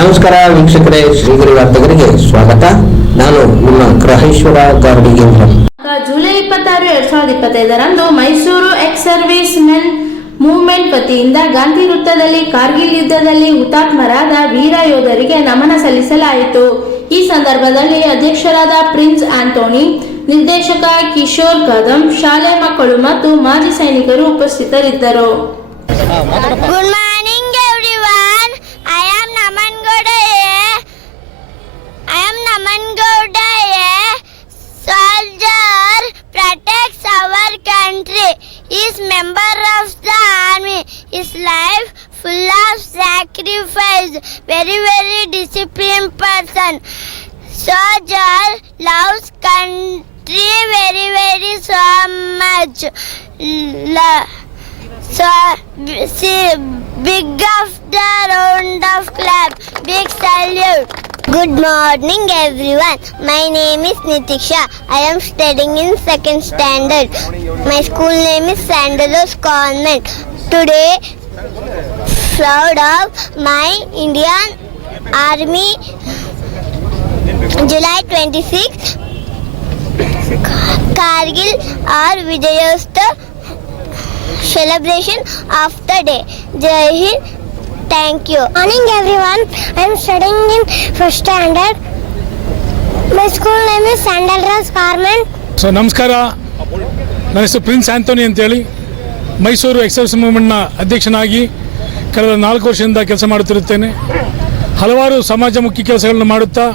ನಮಸ್ಕಾರ ವೀಕ್ಷಕರೇ ಶ್ರೀಗಿರಿ ವಾರ್ತೆಗರಿಗೆ ಸ್ವಾಗತ. ನಾನು ನಿಮ್ಮ ಗ್ರಹೇಶ್ವರ ಗಾರ್ಡಿಗೇಂದ್ರ ಜುಲೈ ಇಪ್ಪತ್ತಾರು ಎರಡ್ ಸಾವಿರದ ಇಪ್ಪತ್ತೈದರಂದು Mysuru ex service men movement ವತಿಯಿಂದ ಗಾಂಧಿ ವೃತ್ತದಲ್ಲಿ ಕಾರ್ಗಿಲ್ ಯುದ್ಧದಲ್ಲಿ ಹುತಾತ್ಮರಾದ ವೀರ ಯೋಧರಿಗೆ ನಮನ ಸಲ್ಲಿಸಲಾಯಿತು. ಈ ಸಂದರ್ಭದಲ್ಲಿ ಅಧ್ಯಕ್ಷರಾದ ಪ್ರಿನ್ಸ್ ಆಂಟೋನಿ ನಿರ್ದೇಶಕ ಕಿಶೋರ್ ಕದಂ ಶಾಲೆ ಮಕ್ಕಳು ಮತ್ತು ಮಾಜಿ ಸೈನಿಕರು ಉಪಸ್ಥಿತರಿದ್ದರು. Is member of the army. His life full of sacrifice. Very very disciplined person. Soldier loves country very very so much. Lo- so, see, big of the round of clap, big salute. Good morning, everyone. My name is Nitiksha. I am studying in second standard. My school name is Sandalos Convent. Today, proud of my Indian Army, July 26, Kargil or Vijayostav celebration of the day. Jai Hind. Thank you. Morning, everyone. I am studying in first standard. My school name is Sandalras Garment. So ನಮಸ್ಕಾರ ನನ್ನ ಹೆಸರು prince Anthony ಅಂತೇಳಿ Mysuru exerts ಮೂವ್ಮೆಂಟ್ನ ಅಧ್ಯಕ್ಷನಾಗಿ ಕಳೆದ ನಾಲ್ಕು ವರ್ಷದಿಂದ ಕೆಲಸ ಮಾಡುತ್ತಿರುತ್ತೇನೆ ಹಲವಾರು ಸಮಾಜಮುಖಿ ಕೆಲಸಗಳನ್ನು ಮಾಡುತ್ತಾ,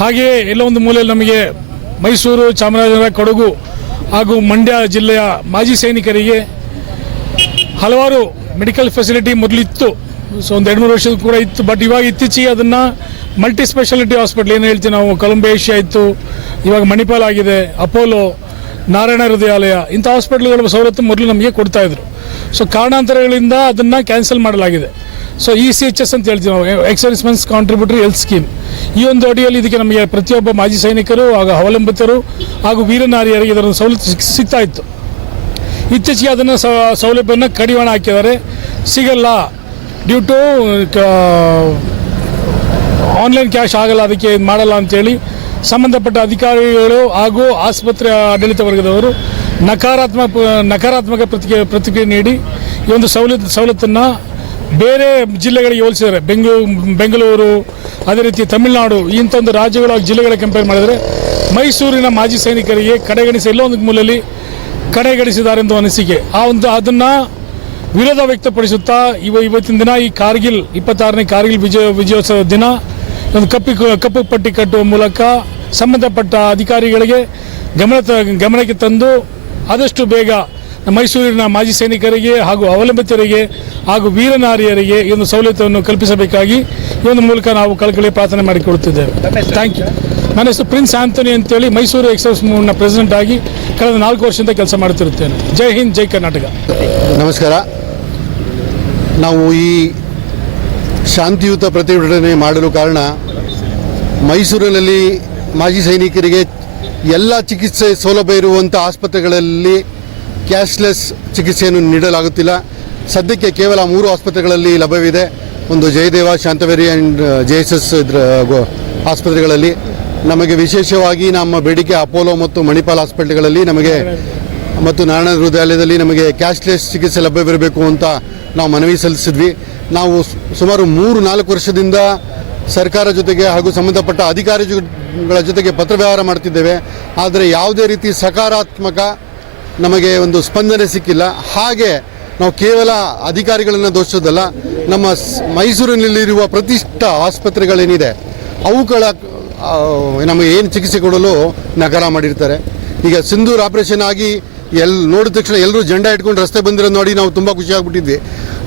ಹಾಗೆಯೇ ಎಲ್ಲ ಒಂದು ಮೂಲೆಯಲ್ಲಿ ನಮಗೆ ಮೈಸೂರು, ಚಾಮರಾಜನಗರ, ಕೊಡಗು ಹಾಗೂ ಮಂಡ್ಯ ಜಿಲ್ಲೆಯ ಮಾಜಿ ಸೈನಿಕರಿಗೆ ಹಲವಾರು ಮೆಡಿಕಲ್ ಫೆಸಿಲಿಟಿ ಮೊದಲಿತ್ತು ಸೊ ಒಂದು ಎರಡು ಮೂರು ವರ್ಷದ ಕೂಡ ಇತ್ತು. ಬಟ್ ಇವಾಗ ಇತ್ತೀಚೆಗೆ ಅದನ್ನು ಮಲ್ಟಿ ಸ್ಪೆಷಾಲಿಟಿ ಹಾಸ್ಪಿಟ್ಲ್ ಏನು ಹೇಳ್ತೀವಿ ನಾವು? ಕೊಲಂಬೋ ಇತ್ತು. ಇವಾಗ ಮಣಿಪಾಲ್ ಆಗಿದೆ. ಅಪೋಲೋ ನಾರಾಯಣ ಹೃದಯಾಲಯ ಇಂಥ ಹಾಸ್ಪಿಟ್ಲ್ಗಳ ಸವಲತ್ತು ಮೊದಲು ನಮಗೆ ಕೊಡ್ತಾ ಇದ್ರು. ಸೊ ಕಾರಣಾಂತರಗಳಿಂದ ಅದನ್ನು ಕ್ಯಾನ್ಸಲ್ ಮಾಡಲಾಗಿದೆ. So E C H S ಅಂತ ಹೇಳ್ತೀವಿ ನಾವು. ಎಕ್ಸರ್ಸ್ಮೆನ್ಸ್ ಕಾಂಟ್ರಿಬ್ಯೂಟರಿ ಹೆಲ್ತ್ ಸ್ಕೀಮ್ ಈ ಒಂದು ಅಡಿಯಲ್ಲಿ ಇದಕ್ಕೆ ನಮಗೆ ಪ್ರತಿಯೊಬ್ಬ ಮಾಜಿ ಸೈನಿಕರು ಹಾಗೂ ಅವಲಂಬಿತರು ಹಾಗೂ ವೀರನಾರಿಯರಿಗೆ ಇದರ ಸವಲತ್ತು ಸಿಗ್ತಾ ಇತ್ತು. ಇತ್ತೀಚೆಗೆ ಅದನ್ನು ಸೌಲಭ್ಯವನ್ನು ಕಡಿವಾಣ ಹಾಕಿದ್ದಾರೆ. ಸಿಗಲ್ಲ. ಡ್ಯೂ ಟು ಆನ್ಲೈನ್ ಕ್ಯಾಶ್ ಆಗಲ್ಲ, ಅದಕ್ಕೆ ಇದು ಮಾಡಲ್ಲ ಅಂತೇಳಿ ಸಂಬಂಧಪಟ್ಟ ಅಧಿಕಾರಿಗಳು ಹಾಗೂ ಆಸ್ಪತ್ರೆ ಆಡಳಿತ ವರ್ಗದವರು ನಕಾರಾತ್ಮಕ ನಕಾರಾತ್ಮಕ ಪ್ರತಿಕ್ರಿಯೆ ಪ್ರತಿಕ್ರಿಯೆ ನೀಡಿ ಈ ಒಂದು ಸವಲತ್ತು, ಸವಲತ್ತನ್ನು ಬೇರೆ ಜಿಲ್ಲೆಗಳಿಗೆ ಹೋಲಿಸಿದರೆ, ಬೆಂಗಳೂರು ಬೆಂಗಳೂರು, ಅದೇ ರೀತಿ ತಮಿಳುನಾಡು ಇಂಥ ಒಂದು ರಾಜ್ಯಗಳ ಜಿಲ್ಲೆಗಳ ಕಂಪೇರ್ ಮಾಡಿದರೆ ಮೈಸೂರಿನ ಮಾಜಿ ಸೈನಿಕರಿಗೆ ಕಡೆಗಣಿಸಿ ಎಲ್ಲೋ ಒಂದು ಮೂಲಲ್ಲಿ ಕಡೆಗಣಿಸಿದ್ದಾರೆ ಎಂದು ಅನಿಸಿಕೆ. ಆ ಒಂದು, ಅದನ್ನು ವಿರೋಧ ವ್ಯಕ್ತಪಡಿಸುತ್ತಾ ಇವ ಇವತ್ತಿನ ದಿನ ಈ ಕಾರ್ಗಿಲ್, ಇಪ್ಪತ್ತಾರನೇ ಕಾರ್ಗಿಲ್ ವಿಜಯ, ವಿಜಯೋತ್ಸವ ದಿನ. ಒಂದು ಕಪ್ಪಿ ಕಪ್ಪು ಪಟ್ಟಿ ಕಟ್ಟುವ ಮೂಲಕ ಸಂಬಂಧಪಟ್ಟ ಅಧಿಕಾರಿಗಳಿಗೆ ಗಮನ ಗಮನಕ್ಕೆ ತಂದು ಆದಷ್ಟು ಬೇಗ ಮೈಸೂರಿನ ಮಾಜಿ ಸೈನಿಕರಿಗೆ ಹಾಗೂ ಅವಲಂಬಿತರಿಗೆ ಹಾಗೂ ವೀರನಾರಿಯರಿಗೆ ಈ ಒಂದು ಸವಲತ್ತನ್ನು ಕಲ್ಪಿಸಬೇಕಾಗಿ ಈ ಒಂದು ಮೂಲಕ ನಾವು ಕಳಕಳಿ ಪ್ರಾರ್ಥನೆ ಮಾಡಿಕೊಡುತ್ತಿದ್ದೇವೆ. ಥ್ಯಾಂಕ್ ಯು ನನ್ನ ಹೆಸರು ಪ್ರಿನ್ಸ್ ಆಂಥೋನಿ ಅಂತೇಳಿ ಮೈಸೂರು ಎಕ್ಸೈಸ್ ಮೂವ್ನ ಪ್ರೆಸಿಡೆಂಟ್ ಆಗಿ ಕಳೆದ ನಾಲ್ಕು ವರ್ಷದಿಂದ ಕೆಲಸ ಮಾಡುತ್ತಿರುತ್ತೇನೆ ಜೈ ಹಿಂದ್, ಜೈ ಕರ್ನಾಟಕ. ನಮಸ್ಕಾರ. ನಾವು ಈ ಶಾಂತಿಯುತ ಪ್ರತಿಭಟನೆ ಮಾಡಲು ಕಾರಣ ಮೈಸೂರಿನಲ್ಲಿ ಮಾಜಿ ಸೈನಿಕರಿಗೆ ಎಲ್ಲ ಚಿಕಿತ್ಸೆ ಸೌಲಭ್ಯ ಇರುವಂಥ ಆಸ್ಪತ್ರೆಗಳಲ್ಲಿ ಕ್ಯಾಶ್ಲೆಸ್ ಚಿಕಿತ್ಸೆಯನ್ನು ನೀಡಲಾಗುತ್ತಿಲ್ಲ. ಸದ್ಯಕ್ಕೆ ಕೇವಲ ಮೂರು ಆಸ್ಪತ್ರೆಗಳಲ್ಲಿ ಲಭ್ಯವಿದೆ. ಒಂದು Jayadeva, Shantaveri and J S S ಆಸ್ಪತ್ರೆಗಳಲ್ಲಿ. ನಮಗೆ ವಿಶೇಷವಾಗಿ ನಮ್ಮ ಬೇಡಿಕೆ ಅಪೋಲೋ ಮತ್ತು ಮಣಿಪಾಲ್ ಹಾಸ್ಪಿಟಲ್ಗಳಲ್ಲಿ ನಮಗೆ ಮತ್ತು ನಾರಾಯಣ ಹೃದಯಾಲಯದಲ್ಲಿ ನಮಗೆ ಕ್ಯಾಶ್ಲೆಸ್ ಚಿಕಿತ್ಸೆ ಲಭ್ಯವಿರಬೇಕು ಅಂತ ನಾವು ಮನವಿ ಸಲ್ಲಿಸಿದ್ವಿ. ನಾವು ಸುಮಾರು ಮೂರು ನಾಲ್ಕು ವರ್ಷದಿಂದ ಸರ್ಕಾರ ಜೊತೆಗೆ ಹಾಗೂ ಸಂಬಂಧಪಟ್ಟ ಅಧಿಕಾರಿಗಳ ಜೊತೆಗೆ ಪತ್ರ ವ್ಯವಹಾರ ಮಾಡ್ತಿದ್ದೇವೆ. ಆದರೆ ಯಾವುದೇ ರೀತಿ ಸಕಾರಾತ್ಮಕ ನಮಗೆ ಒಂದು ಸ್ಪಂದನೆ ಸಿಕ್ಕಿಲ್ಲ. ಹಾಗೆ ನಾವು ಕೇವಲ ಅಧಿಕಾರಿಗಳನ್ನು ದೋಷದಲ್ಲ, ನಮ್ಮ ಮೈಸೂರಿನಲ್ಲಿರುವ ಪ್ರತಿಷ್ಠ ಆಸ್ಪತ್ರೆಗಳೇನಿದೆ, ಅವುಗಳ ನಮಗೆ ಏನು ಚಿಕಿತ್ಸೆ ಕೊಡಲು ನಕಾರ ಮಾಡಿರ್ತಾರೆ. ಈಗ ಸಿಂಧೂರ್ ಆಪರೇಷನ್ ಆಗಿ ಎಲ್, ನೋಡಿದ ತಕ್ಷಣ ಎಲ್ಲರೂ ಜಂಡ ಇಟ್ಕೊಂಡು ರಸ್ತೆ ಬಂದಿರೋದು ನೋಡಿ ನಾವು ತುಂಬ ಖುಷಿ ಆಗ್ಬಿಟ್ಟಿದ್ವಿ.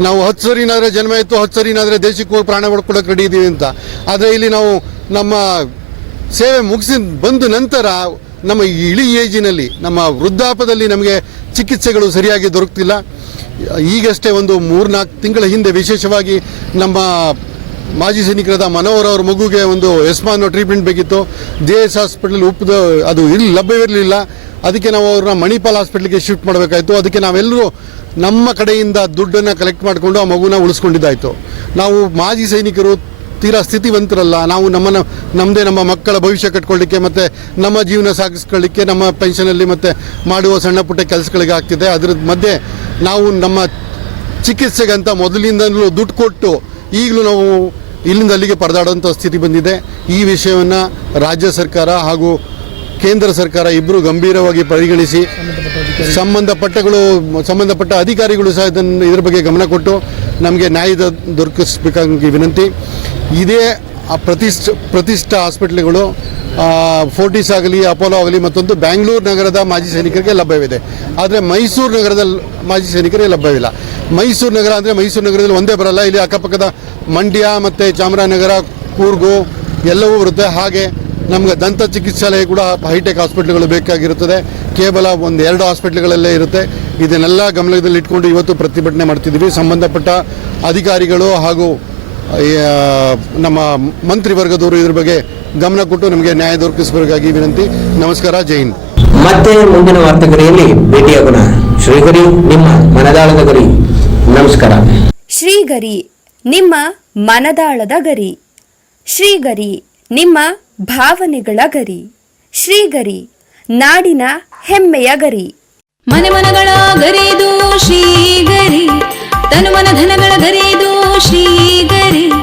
ನಾವು ಹತ್ತು ಸರಿನಾದರೆ ಜನ್ಮ ಇತ್ತು, ಹತ್ತು ಸರಿನಾದರೆ ದೇಶಕ್ಕೆ ಹೋಗಿ ಪ್ರಾಣ ಕೊಡೋಕೆ ರೆಡಿ ಇದ್ದೀವಿ ಅಂತ. ಆದರೆ ಇಲ್ಲಿ ನಾವು ನಮ್ಮ ಸೇವೆ ಮುಗಿಸಿ ಬಂದ ನಂತರ ನಮ್ಮ ಇಳಿ ಏಜಿನಲ್ಲಿ, ನಮ್ಮ ವೃದ್ಧಾಪದಲ್ಲಿ ನಮಗೆ ಚಿಕಿತ್ಸೆಗಳು ಸರಿಯಾಗಿ ದೊರಕ್ತಿಲ್ಲ. ಈಗಷ್ಟೇ ಒಂದು ಮೂರ್ನಾಲ್ಕು ತಿಂಗಳ ಹಿಂದೆ ವಿಶೇಷವಾಗಿ ನಮ್ಮ ಮಾಜಿ ಸೈನಿಕರಾದ ಮನೋಹರ್ ಅವ್ರ ಮಗುಗೆ ಒಂದು ಎಸ್ಮಾನ್ ಟ್ರೀಟ್ಮೆಂಟ್ ಬೇಕಿತ್ತು. ಜೆ ಎಸ್ ಹಾಸ್ಪಿಟಲ್ ಉಪ್ಪದ ಅದು ಇಲ್ಲಿ ಲಭ್ಯವಿರಲಿಲ್ಲ. ಅದಕ್ಕೆ ನಾವು ಅವ್ರನ್ನ ಮಣಿಪಾಲ್ ಹಾಸ್ಪಿಟ್ಲಿಗೆ ಶಿಫ್ಟ್ ಮಾಡಬೇಕಾಯಿತು. ಅದಕ್ಕೆ ನಾವೆಲ್ಲರೂ ನಮ್ಮ ಕಡೆಯಿಂದ ದುಡ್ಡನ್ನು ಕಲೆಕ್ಟ್ ಮಾಡಿಕೊಂಡು ಆ ಮಗುನ ಉಳಿಸ್ಕೊಂಡಿದ್ದಾಯಿತು. ನಾವು ಮಾಜಿ ಸೈನಿಕರು ತೀರಾ ಸ್ಥಿತಿವಂತರಲ್ಲ. ನಾವು ನಮ್ಮನ್ನು ನಮ್ಮದೇ ನಮ್ಮ ಮಕ್ಕಳ ಭವಿಷ್ಯ ಕಟ್ಕೊಳ್ಳಿಕ್ಕೆ ಮತ್ತು ನಮ್ಮ ಜೀವನ ಸಾಗಿಸ್ಕೊಳ್ಳಿಕ್ಕೆ, ನಮ್ಮ ಪೆನ್ಷನಲ್ಲಿ ಮತ್ತು ಮಾಡುವ ಸಣ್ಣ ಪುಟ್ಟ ಕೆಲಸಗಳಿಗೆ ಆಗ್ತಿದೆ. ಅದರ ಮಧ್ಯೆ ನಾವು ನಮ್ಮ ಚಿಕಿತ್ಸೆಗಂತ ಮೊದಲಿಂದಲೂ ದುಡ್ಡು ಕೊಟ್ಟು ಈಗಲೂ ನಾವು ಇಲ್ಲಿಂದ ಅಲ್ಲಿಗೆ ಪರದಾಡುವಂಥ ಸ್ಥಿತಿ ಬಂದಿದೆ. ಈ ವಿಷಯವನ್ನು ರಾಜ್ಯ ಸರ್ಕಾರ ಹಾಗೂ ಕೇಂದ್ರ ಸರ್ಕಾರ ಇಬ್ಬರು ಗಂಭೀರವಾಗಿ ಪರಿಗಣಿಸಿ ಸಂಬಂಧಪಟ್ಟಗಳು, ಸಂಬಂಧಪಟ್ಟ ಅಧಿಕಾರಿಗಳು ಸಹ ಇದನ್ನು ಇದರ ಬಗ್ಗೆ ಗಮನ ಕೊಟ್ಟು ನಮಗೆ ನ್ಯಾಯ ದೊರಕಿಸಬೇಕಾಗಿ ವಿನಂತಿ. ಇದೇ ಆ ಪ್ರತಿಷ್ಠ ಪ್ರತಿಷ್ಠ ಹಾಸ್ಪಿಟ್ಲ್ಗಳು ಫೋರ್ಟಿಸ್ ಆಗಲಿ, ಅಪೋಲೋ ಆಗಲಿ, ಮತ್ತೊಂದು ಬ್ಯಾಂಗ್ಳೂರು ನಗರದ ಮಾಜಿ ಸೈನಿಕರಿಗೆ ಲಭ್ಯವಿದೆ. ಆದರೆ ಮೈಸೂರು ನಗರದ ಮಾಜಿ ಸೈನಿಕರಿಗೆ ಲಭ್ಯವಿಲ್ಲ. ಮೈಸೂರು ನಗರ ಅಂದರೆ ಮೈಸೂರು ನಗರದಲ್ಲಿ ಒಂದೇ ಬರಲ್ಲ. ಇಲ್ಲಿ ಅಕ್ಕಪಕ್ಕದ ಮಂಡ್ಯ ಮತ್ತು ಚಾಮರಾಜನಗರ, ಕೂರ್ಗು ಎಲ್ಲವೂ ಬರುತ್ತೆ. ಹಾಗೆ ನಮಗೆ ದಂತ ಚಿಕಿತ್ಸಾಲಯ ಕೂಡ ಹೈಟೆಕ್ ಹಾಸ್ಪಿಟ್ಲ್ಗಳು ಬೇಕಾಗಿರುತ್ತದೆ. ಕೇವಲ ಒಂದು ಎರಡು ಹಾಸ್ಪಿಟ್ಲ್ಗಳಲ್ಲೇ ಇರುತ್ತೆ. ಇದನ್ನೆಲ್ಲ ಗಮನದಲ್ಲಿ ಇಟ್ಕೊಂಡು ಇವತ್ತು ಪ್ರತಿಭಟನೆ ಮಾಡ್ತಿದ್ದೀವಿ. ಸಂಬಂಧಪಟ್ಟ ಅಧಿಕಾರಿಗಳು ಹಾಗೂ ನಮ್ಮ ಮಂತ್ರಿವರ್ಗದವರು ಇದ್ರ ಬಗ್ಗೆ ಗಮನ ಕೊಟ್ಟು ನಮಗೆ ನ್ಯಾಯ ದೊರಕಿಸಬೇಕಾಗಿ ವಿನಂತಿ. ನಮಸ್ಕಾರ ಜೈನ್ ಹಿಂದ್. ಮತ್ತೆ ಮುಂದಿನ ವಾರ್ತೆಗರಿಯಲ್ಲಿ ಭೇಟಿಯಾಗೋಣ ಶ್ರೀಗರಿ ನಿಮ್ಮ ಮನದಾಳದ ಗರಿ. ನಮಸ್ಕಾರ. ಶ್ರೀಗರಿ ನಿಮ್ಮ ಮನದಾಳದ ಗರಿ. ಶ್ರೀಗರಿ ನಿಮ್ಮ ಭಾವನೆಗಳ ಗರಿ. ಶ್ರೀಗರಿ ನಾಡಿನ ಹೆಮ್ಮೆಯ ಗರಿ. ಮನೆ ಮನಗಳ ಗರಿದು ಶ್ರೀಗರಿ ತನು ಮನ ಧನಗಳ ಗರಿದು ಶ್ರೀಗರಿ.